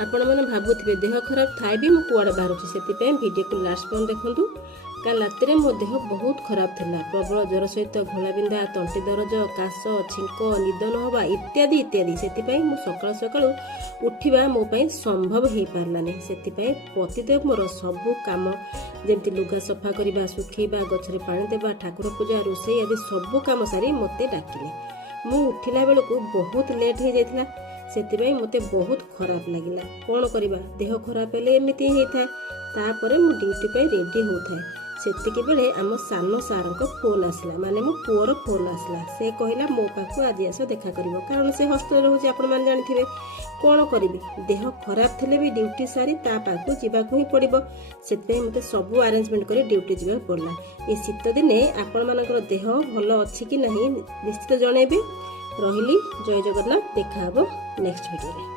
आपण मैंने भावुवे देह खराब थाए भी मुझे बाहर से वीडियो को लास्ट पर्यंत देखूँ। काल रात मो देह बहुत खराब था, प्रबल ज्वर सहित घोलाबिंधा, तंटी दरज, काश, छिंक, निद न हवा इत्यादि इत्यादि। से सका सका उठा मोपाई संभव हो पारानी। से पतिदेव मोर सबू कम जमी लुगा सफा करवा, सुखेबा, गछरे पानी देवा, ठाकुर पूजा, रोषे आदि सबू कम सारी मते डाकिले। मु उठिला बेलू बहुत लेट हो जाता, से मते बहुत खराब लगिला। कौन करवा, देह खराब हेले एमती होता है। तापर मु ड्यूटी पे रेडी होता है। सेतिकी बेले आम सान सार फोन आसला, माने मो पुअर फोन आसला। से कहला मो पाखु आज आस देखा करिवो, कारण से हॉस्टल रोचे आपण माने जानिथिबे। कौन करी, देह खराब थे भी ड्यूटी सारी ता पाखु जीवाकु ही पड़िबो। सेतिपई मते सबु अरेंजमेंट करी ड्यूटी जीवा पड़ला। ए शीत दिने आपण मानकर देह भल अछि कि नहीं निश्चित जणेबे। रहिली, जय जगन्नाथ। देखा हबो नेक्स्ट वीडियो रे।